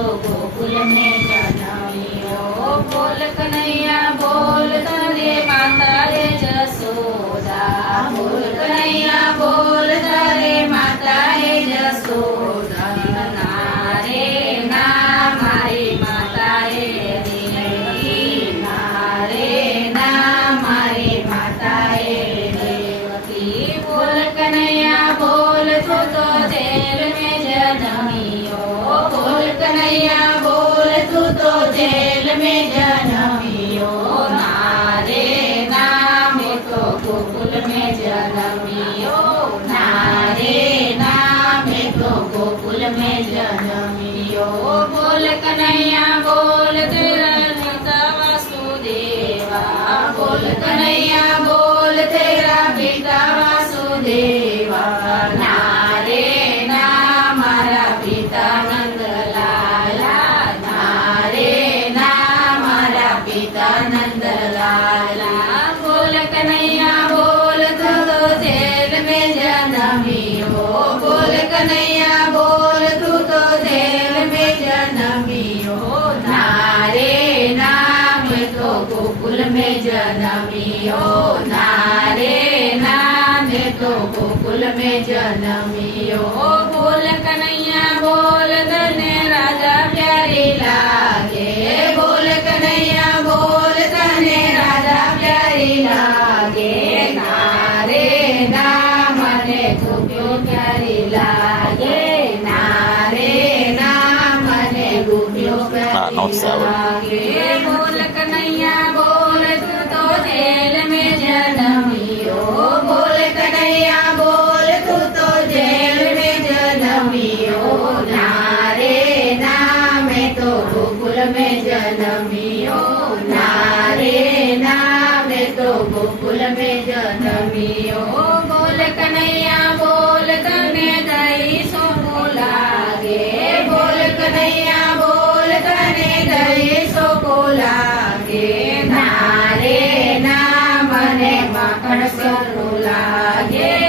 तो गोकुल में जन्मियो। बोल कन्हैया बोल तारे माता रे जसोदा, बोल कन्हैया बोल तारे माता रे जसोदा। नारे ना मारी माता रे देवकी, नारे ना मारी माता रे देवकी। बोल कन्हैया बोल तू तो जेल में जन्मियो। बोल कन्हैया बोल तू तो जेल में जन्मियो। नारे नाम तो गोकुल में जन्मियो। नारे नाम तो गोकुल में जन्मियो। बोल कन्हैया बोल तेरा पिता वासुदेवा, बोल कन्हैया बोल तेरा पिता वासुदेवा। नारे ना मारा पिता नंदलाला, नारे ना मारा पिता नंदलाला। बोल कन्हैया बोल तू तो जेल में जन्मियो। बोल कन्हैया बोल तू तो जेल में जन्मियो। नारे नाम तो गोकुल में जन्मियो। नारे नाम तो गोकुल में जन्मियो। बोल कन्हैया बोल तने राजा प्यारी लागे। बोल कन्हैया बोल तने राजा प्यारी लागे। नारे नाम ने तो क्यों प्यारी लागे। नारे नाम ने क्यों प्यारी लागे। बोल कन्हैया बोल तू तो जेल में जन्मियो। बोल कन्हैया बोल तू तो जेल में जन्मियो। नारे नाम तो गोकुल में जन्मियो। नारे नाम तो गोकुल में जन्मियो। बोल कन्हैया बोल तने दई सो लागे। बोल कन्हैया बोल तने दई सो लागे। नारे नाम ने माखण सो लागे।